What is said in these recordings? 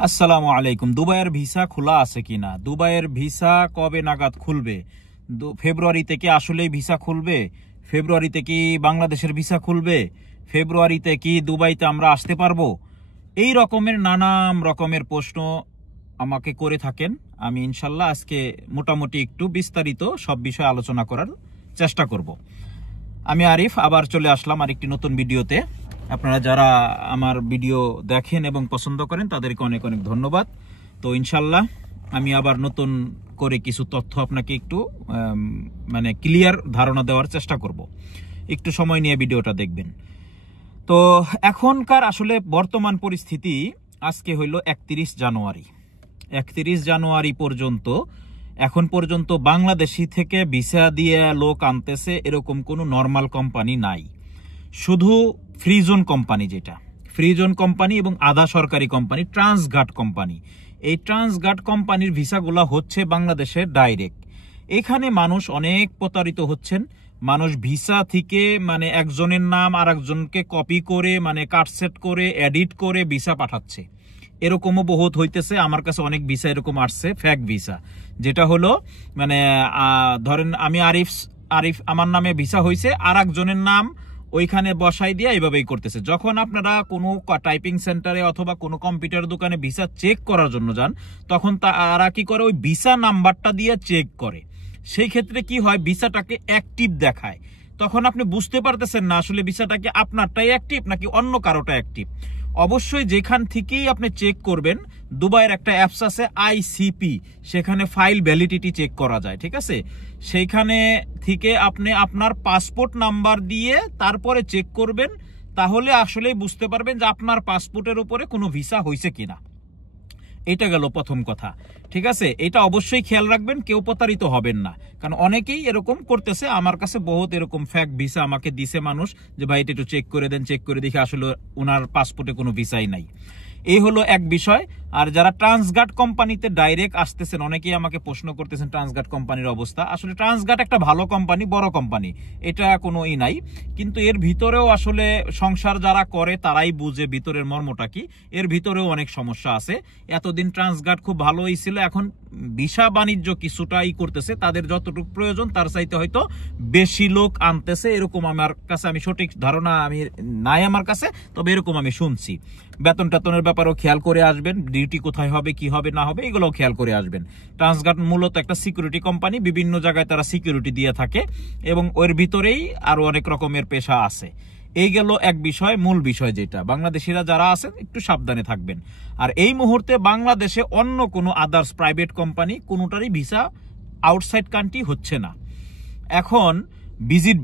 আসসালামু আলাইকুম। দুবাইয়ের ভিসা খোলা আছে কিনা, দুবাইয়ের ভিসা কবে নাগাদ খুলবে, ফেব্রুয়ারিতে কি আসলেই ভিসা খুলবে, ফেব্রুয়ারিতে কি বাংলাদেশের ভিসা খুলবে, ফেব্রুয়ারিতে কি দুবাইতে আমরা আসতে পারবো, এই রকমের নানান রকমের প্রশ্ন আমাকে করে থাকেন। আমি ইনশাল্লাহ আজকে মোটামুটি একটু বিস্তারিত সব বিষয়ে আলোচনা করার চেষ্টা করব। আমি আরিফ আবার চলে আসলাম আরেকটি নতুন ভিডিওতে। আপনারা যারা আমার ভিডিও দেখেন এবং পছন্দ করেন তাদেরকে অনেক অনেক ধন্যবাদ। তো ইনশাল্লাহ আমি আবার নতুন করে কিছু তথ্য আপনাকে একটু ক্লিয়ার ধারণা দেওয়ার চেষ্টা করব। একটু সময় নিয়ে ভিডিওটা দেখবেন। তো এখনকার আসলে বর্তমান পরিস্থিতি, আজকে হইল 31 জানুয়ারি। 31 জানুয়ারি পর্যন্ত এখন পর্যন্ত বাংলাদেশি থেকে ভিসা দিয়ে লোক আনতেছে এরকম কোনো নর্মাল কোম্পানি নাই। শুধু ফ্রিজোন কোম্পানি, যেটা ফ্রিজোন কোম্পানি এবং আধা সরকারি কোম্পানি ট্রান্সগার্ড কোম্পানি, এই ট্রান্সগার্ড কোম্পানির ভিসাগুলো হচ্ছে বাংলাদেশের ডাইরেক্ট। এখানে মানুষ অনেক প্রতারিত হচ্ছেন। মানুষ ভিসা থেকে একজনের নাম আর একজনকে কপি করে কাটসেট করে এডিট করে ভিসা পাঠাচ্ছে। এরকমও বহুত হইতেছে। আমার কাছে অনেক ভিসা এরকম আসছে, ফেক ভিসা, যেটা হলো ধরেন আমি আরিফ আমার নামে ভিসা হয়েছে, আর একজনের নাম ওইখানে বসাই দিয়ে এইভাবেই করতেছে। যখন আপনারা কোনো টাইপিং সেন্টারে অথবা কোনো কম্পিউটার দোকানে ভিসা চেক করার জন্য যান, তখন তারা কি করে, ওই ভিসা নাম্বারটা দিয়ে চেক করে। সেই ক্ষেত্রে কি হয়, ভিসাটাকে অ্যাক্টিভ দেখায়। তখন আপনি বুঝতে পারতেছেন না আসলে ভিসাটাকে আপনারটাই অ্যাক্টিভ নাকি অন্য কারোটা অ্যাক্টিভ। অবশ্যই যেখান থেকেই আপনি চেক করবেন, দুবাইয়ের একটা অ্যাপস আছে আইসিপি, সেখানে ফাইল ভ্যালিডিটি চেক করা যায়, ঠিক আছে। সেইখানে থেকে আপনি আপনার পাসপোর্ট নাম্বার দিয়ে তারপরে চেক করবেন, তাহলে আসলেই বুঝতে পারবেন যে আপনার পাসপোর্টের উপরে কোনো ভিসা হয়েছে কিনা। এটা গেল প্রথম কথা, ঠিক আছে। এটা অবশ্যই খেয়াল রাখবেন, কেউ প্রতারিত হবেন না, কারণ অনেকেই এরকম করতেছে। আমার কাছে বহুত এরকম ফেক ভিসা আমাকে দিছে মানুষ, যে ভাই এটা একটু চেক করে দেন, চেক করে দেখে আসলে ওনার পাসপোর্টে কোনো ভিসাই নাই। এই হলো এক বিষয়। আর যারা ট্রান্সগার্ড কোম্পানিতে ডাইরেক্ট আসতেছেন, অনেকেই আমাকে প্রশ্ন করতেছেন ট্রান্সগার্ড কোম্পানির অবস্থা। আসলে ট্রান্সগার্ড একটা ভালো কোম্পানি, বড় কোম্পানি, এটা কোনো নাই। কিন্তু এর ভিতরেও আসলে সংসার যারা করে তারাই বুঝে ভিতরের মর্মটা কি। এর ভিতরেও অনেক সমস্যা আছে। এতদিন ট্রান্সগার্ড খুব ভালোই ছিল, এখন ভিসা বাণিজ্য কিছুটাই করতেছে, তাদের যতটুকু প্রয়োজন তার চাইতে হয়তো বেশি লোক আনতেছে, এরকম আমার কাছে, আমি সঠিক ধারণা নাই আমার কাছে, তবে এরকম আমি শুনছি। বেতন টেতনের ব্যাপারেও খেয়াল করে আসবেন, ডিউটি কোথায় হবে, কি হবে না হবে, এগুলোও খেয়াল করে আসবেন। ট্রান্সগার্ড মূলত একটা সিকিউরিটি কোম্পানি, বিভিন্ন জায়গায় তারা সিকিউরিটি দিয়ে থাকে, এবং ওর ভিতরেই আরো অনেক রকমের পেশা আছে। এই গেল এক বিষয়, মূল বিষয়, যেটা বাংলাদেশিরা যারা আছেন একটু সাবধানে থাকবেন। আর এই মুহূর্তে বাংলাদেশে অন্য কোনো আদার্স প্রাইভেট কোম্পানি কোনোটারই ভিসা আউটসাইড কান্ট্রি হচ্ছে না। এখন ভিজিট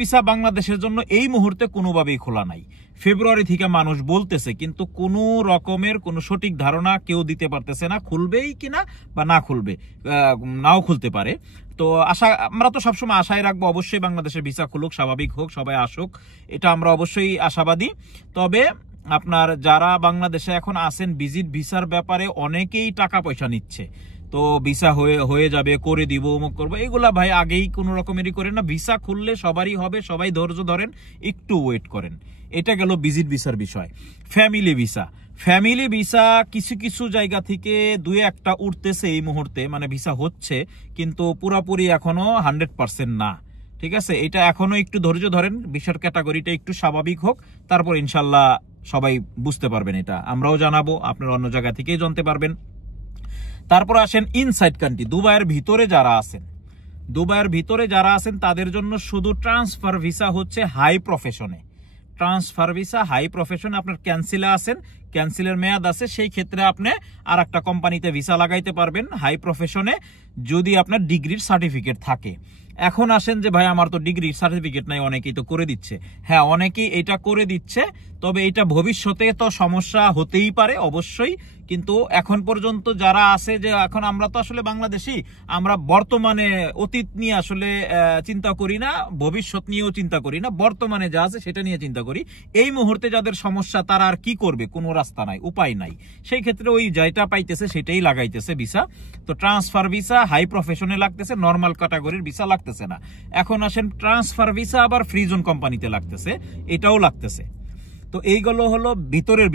ভিসা বাংলাদেশের জন্য এই মুহূর্তে কোনোভাবেই খোলা নাই। ফেব্রুয়ারি থেকে মানুষ বলতেছে, কিন্তু কোনো রকমের কোনো সঠিক ধারণা কেউ দিতে পারতেছে না, খুলবেই কিনা বা না খুলবে, নাও খুলতে পারে। তো আমরা তো সবসময় আশায় রাখবো অবশ্যই বাংলাদেশের ভিসা খুলুক, স্বাভাবিক হোক, সবাই আসুক, এটা আমরা অবশ্যই আশাবাদী। তবে আপনার যারা বাংলাদেশে এখন আছেন, ভিজিট ভিসার ব্যাপারে অনেকেই টাকা পয়সা নিচ্ছে। তো ভিসা হয়ে যাবে, করে দিব, অমুক করবো, এগুলা ভাই আগেই কোনো রকমেরই করেন না। ভিসা খুললে সবারই হবে, সবাই ধৈর্য ধরেন, একটু ওয়েট করেন। এটা গেল ভিজিট ভিসার বিষয়। ফ্যামিলি ভিসা কিছু কিছু জায়গা থেকে দুই একটা উঠতেছে এই মুহূর্তে, ভিসা হচ্ছে, কিন্তু পুরাপুরি এখনো 100% না, ঠিক আছে। এটা এখনো একটু ধৈর্য ধরেন, ভিসার ক্যাটাগরিটা একটু স্বাভাবিক হোক, তারপর ইনশাল্লাহ সবাই বুঝতে পারবেন। এটা আমরাও জানাবো, আপনারা অন্য জায়গা থেকেই জানতে পারবেন। তারপর আসেন ইনসাইড কান্ট্রি, দুবাইয়ের ভিতরে যারা আছেন তাদের জন্য শুধু ট্রান্সফার ভিসা হচ্ছে হাই প্রফেশনে। আপনার ক্যান্সেলে আছেন, ক্যান্সেলের মেয়াদ আছে, সেই ক্ষেত্রে আপনি আর একটা কোম্পানিতে ভিসা লাগাইতে পারবেন হাই প্রফেশনে, যদি আপনার ডিগ্রির সার্টিফিকেট থাকে। এখন আসেন যে ভাই আমার তো ডিগ্রির সার্টিফিকেট নাই, অনেকেই তো করে দিচ্ছে। হ্যাঁ, অনেকেই এটা করে দিচ্ছে, তবে এটা ভবিষ্যতে তো সমস্যা হতেই পারে অবশ্যই। কিন্তু এখন পর্যন্ত যারা আছে, যে এখন আমরা তো আসলে বাংলাদেশি, আমরা বর্তমানে অতীত নিয়ে আসলে চিন্তা করি না, ভবিষ্যৎ নিয়েও চিন্তা করি না, বর্তমানে যা আছে সেটা নিয়ে চিন্তা করি। এই মুহূর্তে যাদের সমস্যা তারা আর কি করবে, কোনো রাস্তা নাই, উপায় নাই, সেই ক্ষেত্রে ওই যেটা পাইতেছে সেটাই লাগাইতেছে ভিসা। তো ট্রান্সফার ভিসা হাই প্রফেশনে লাগতেছে, নর্মাল ক্যাটাগরির ভিসা লাগতেছে না। এখন আসেন ট্রান্সফার ভিসা আবার ফ্রিজোন কোম্পানিতে লাগতেছে, এটাও লাগতেছে। তো এইগুলো হলো ভিতরের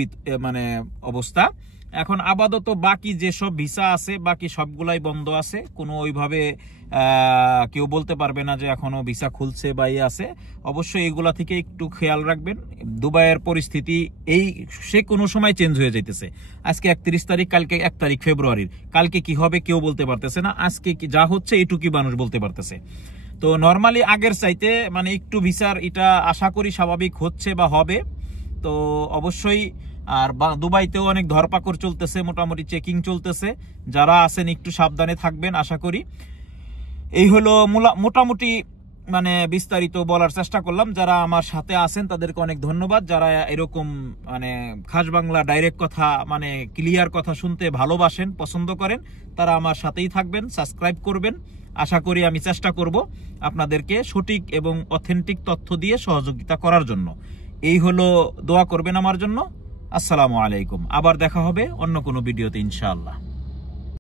অবস্থা। এখন আপাতত বাকি যেসব ভিসা আছে বাকি সবগুলাই বন্ধ আছে, কোনো ওইভাবে কেউ বলতে পারবে না যে এখনো ভিসা খুলছে বা আছে। অবশ্যই এগুলা থেকে একটু খেয়াল রাখবেন। দুবাইয়ের পরিস্থিতি সে কোনো সময় চেঞ্জ হয়ে যাইতেছে। আজকে 31 তারিখ, কালকে 1 তারিখ ফেব্রুয়ারির, কালকে কি হবে কেউ বলতে পারতেছে না। আজকে কি যা হচ্ছে এটুকুই মানুষ বলতে পারতেছে। তো নর্মালি আগের চাইতে মানে একটু ভিসার এটা আশা করি স্বাভাবিক হচ্ছে বা হবে। তো অবশ্যই আর দুবাইতেও অনেক ধরপাকড় চলতেছে, মোটামুটি চেকিং চলতেছে। যারা আছেন একটু সাবধানে থাকবেন আশা করি। এই হলো মোটামুটি মানে বিস্তারিত বলার চেষ্টা করলাম। যারা আমার সাথে আছেন তাদেরকে অনেক ধন্যবাদ। যারা এরকম মানে খাস বাংলা ডাইরেক্ট কথা মানে ক্লিয়ার কথা শুনতে ভালোবাসেন, পছন্দ করেন, তারা আমার সাথেই থাকবেন, সাবস্ক্রাইব করবেন। আশা করি আমি চেষ্টা করব আপনাদেরকে সঠিক এবং অথেন্টিক তথ্য দিয়ে সহযোগিতা করার জন্য। এই হলো, দোয়া করবেন আমার জন্য। আসসালামু আলাইকুম। আবার দেখা হবে অন্য কোনো ভিডিওতে ইনশাআল্লাহ।